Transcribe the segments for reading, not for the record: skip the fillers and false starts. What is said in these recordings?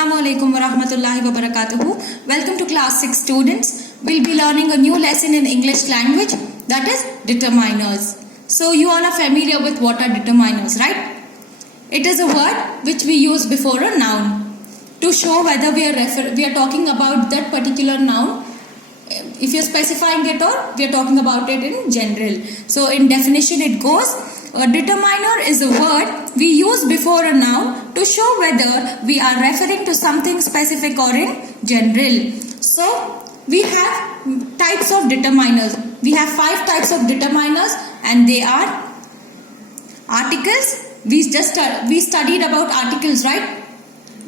Assalamualaikum warahmatullahi wabarakatuh. Welcome to class 6 students. We'll be learning a new lesson in English language, that is determiners. So you all are familiar with what are determiners, right? It is a word which we use before a noun to show whether we are talking about that particular noun, if you're specifying it, or we are talking about it in general. So in definition it goes, a determiner is a word we use before a noun to show whether we are referring to something specific or in general. So we have types of determiners. We have 5 types of determiners, and they are articles. We studied about articles, right?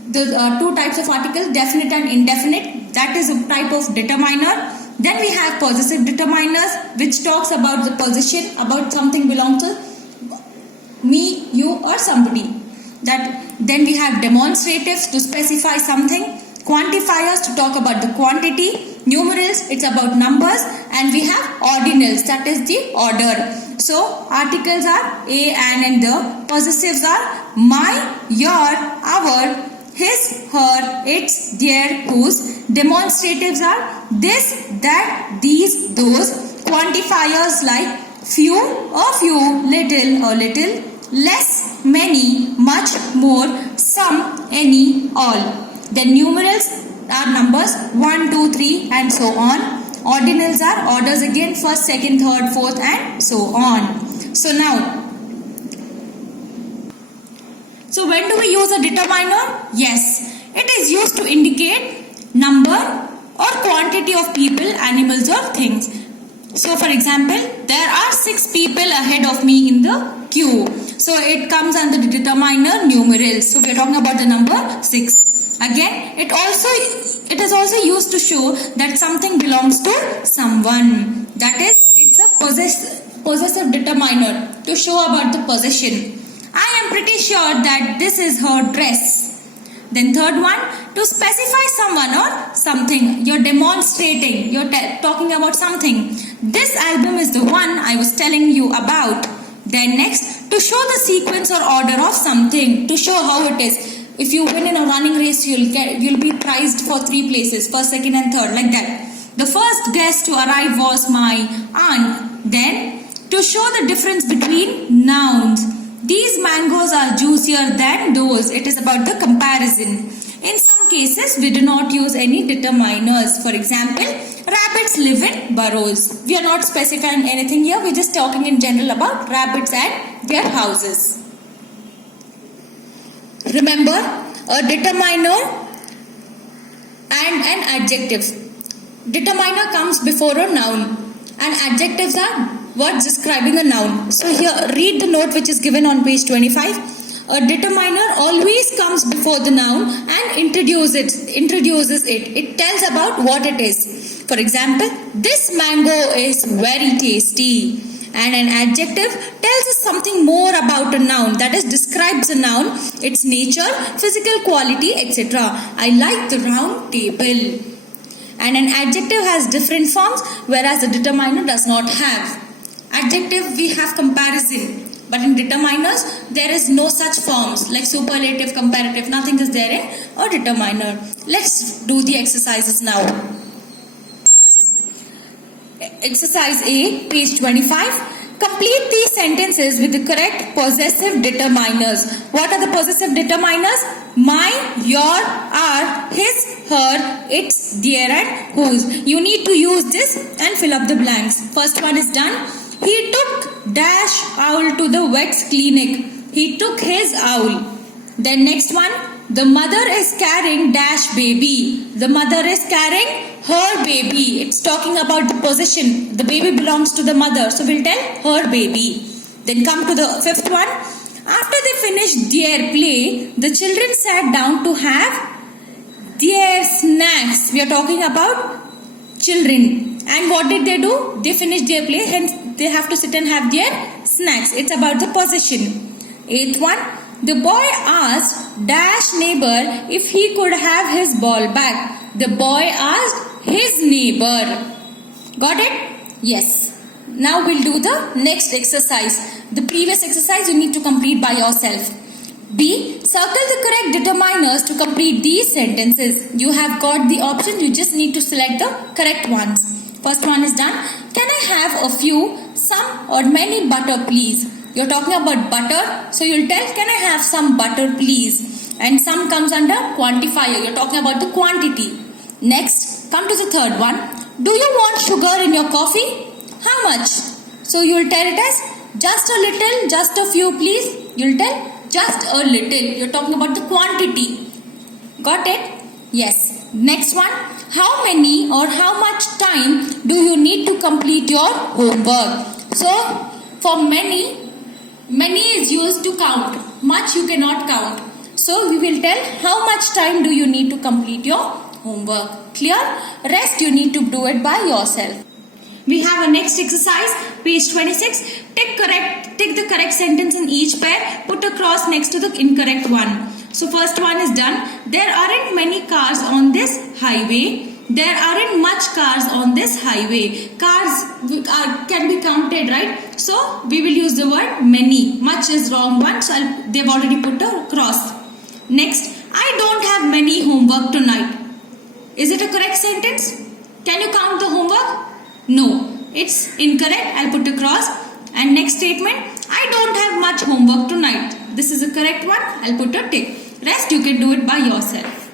The 2 types of articles, definite and indefinite. That is a type of determiner. Then we have possessive determiners, which talks about the position, about something belongs to me, you, or somebody. Then we have demonstratives to specify something, quantifiers to talk about the quantity, numerals, it's about numbers, and we have ordinals, that is the order. So articles are a, an, and the. Possessives are my, your, our, his, her, its, their, whose. Demonstratives are this, that, these, those. Quantifiers like few, a few, little, a little, less, many, much, more, some, any, all. Then numerals are numbers 1, 2, 3 and so on. Ordinals are orders again, first, second, third, fourth and so on. So when do we use a determiner? Yes, it is used to indicate number or quantity of people, animals or things. So for example, there are 6 people ahead of me in the queue. So it comes under the determiner numerals. So we are talking about the number 6. Again, it is also used to show that something belongs to someone. That is, it's a possessive determiner to show about the possession. I am pretty sure that this is her dress. Then third one, to specify someone or something. You're demonstrating, you're talking about something. This album is the one I was telling you about. Then next, to show the sequence or order of something, to show how it is. If you win in a running race, you'll be prized for 3 places, first, second and third, like that. The first guest to arrive was my aunt. Then, to show the difference between nouns. These mangoes are juicier than those. It is about the comparison. In some cases, we do not use any determiners. For example, rabbits live in burrows. We are not specifying anything here. We are just talking in general about rabbits and their houses. Remember, a determiner and an adjective. Determiner comes before a noun, and adjectives are words describing a noun. So here, read the note which is given on page 25. A determiner always comes before the noun and introduces it. It tells about what it is. For example, this mango is very tasty. And an adjective tells us something more about a noun, that is, describes a noun, its nature, physical quality, etc. I like the round table. And an adjective has different forms, whereas a determiner does not have. Adjective, we have comparison. But in determiners, there is no such forms like superlative, comparative, nothing is there in a determiner. Let's do the exercises now. Exercise A, page 25. Complete these sentences with the correct possessive determiners. What are the possessive determiners? My, your, our, his, her, its, their and whose. You need to use this and fill up the blanks. First one is done. He took dash owl to the vet's clinic. He took his owl. Then next one. The mother is carrying dash baby. The mother is carrying her baby. It's talking about the possession. The baby belongs to the mother. So we'll tell her baby. Then come to the 5th one. After they finished their play, the children sat down to have their snacks. We are talking about children. And what did they do? They finished their play. Hence they have to sit and have their snacks. It's about the possession. 8th one. The boy asked dash neighbor if he could have his ball back. The boy asked his neighbor. Got it? Yes. Now we'll do the next exercise. The previous exercise you need to complete by yourself. B. Circle the correct determiners to complete these sentences. You have got the option, you just need to select the correct ones. First one is done. Can I have a few, some or many butter please? You're talking about butter, so you'll tell, can I have some butter please? And some comes under quantifier, you're talking about the quantity. Next, come to the third one. Do you want sugar in your coffee? How much? So you'll tell it as just a little, just a few please. You'll tell just a little. You're talking about the quantity. Got it? Yes. Next one. How many or how much time do you need to complete your homework? So for many is used to count. Much you cannot count. So we will tell how much time do you need to complete your homework. Clear? Rest you need to do it by yourself. We have a next exercise, page 26. Take the correct sentence in each pair. Put a cross next to the incorrect one. So first one is done. There aren't many cars on this highway. There aren't much cars on this highway. Cars can be counted, right? So we will use the word many. Much is wrong one. So they've already put a cross. Next, I don't have many homework tonight. Is it a correct sentence? Can you count the homework? No, it's incorrect. I'll put a cross. And next statement, I don't have much homework tonight. This is the correct one. I'll put a tick. Rest you can do it by yourself.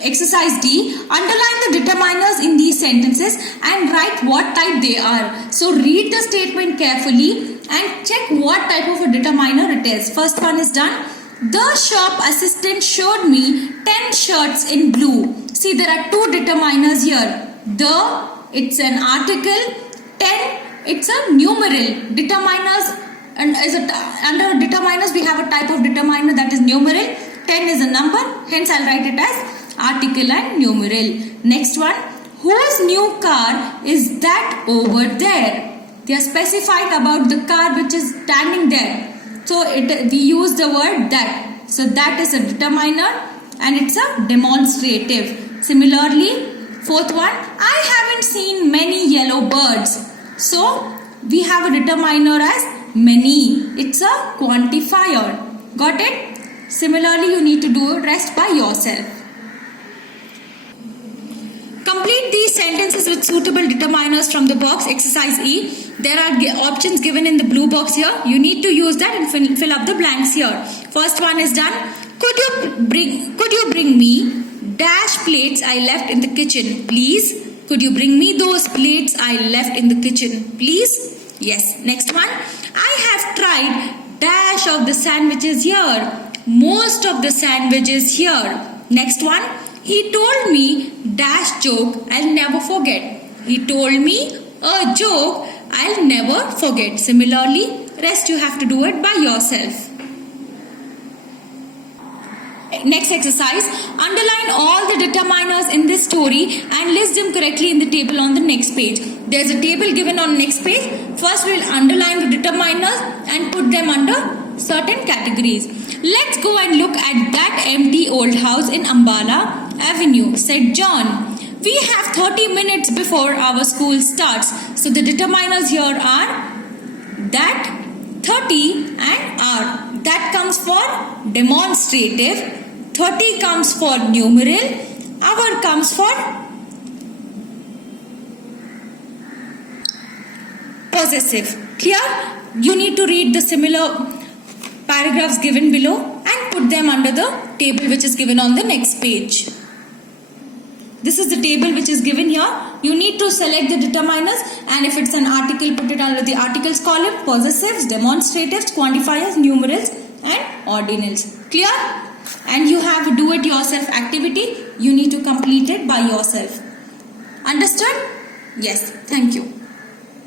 Exercise D. Underline the determiners in these sentences and write what type they are. So read the statement carefully and check what type of a determiner it is. First one is done. The shop assistant showed me 10 shirts in blue. See, there are two determiners here. The, it's an article. 10, it's a numeral. Determiners, and under determiners we have a type of determiner that is numeral. 10 is a number, hence I'll write it as article and numeral. Next one, whose new car is that over there? They are specifying about the car which is standing there. So we use the word that. So that is a determiner and it's a demonstrative. Similarly, fourth one, I haven't seen many yellow birds. So we have a determiner as many. It's a quantifier. Got it? Similarly, you need to do the rest by yourself. Complete these sentences with suitable determiners from the box. Exercise E. There are options given in the blue box here. You need to use that and fill up the blanks here. First one is done. Could you bring me dash plates I left in the kitchen, please? Could you bring me those plates I left in the kitchen, please? Yes. Next one. I have tried dash of the sandwiches here. Most of the sandwiches here. Next one. He told me dash joke I'll never forget. He told me a joke I'll never forget. Similarly, rest you have to do it by yourself. Next exercise, underline all the determiners in this story and list them correctly in the table on the next page. There's a table given on next page. First we'll underline the determiners and put them under certain categories. Let's go and look at that empty old house in Ambala Avenue, said John. We have 30 minutes before our school starts. So the determiners here are that, 30 and are. That comes for demonstrative. 30 comes for numeral. Hour comes for possessive. Clear? You need to read the similar paragraphs given below and put them under the table which is given on the next page. This is the table which is given here. You need to select the determiners and if it's an article, put it under the articles column, possessives, demonstratives, quantifiers, numerals and ordinals. Clear? And you have a do-it-yourself activity. You need to complete it by yourself. Understood? Yes. Thank you.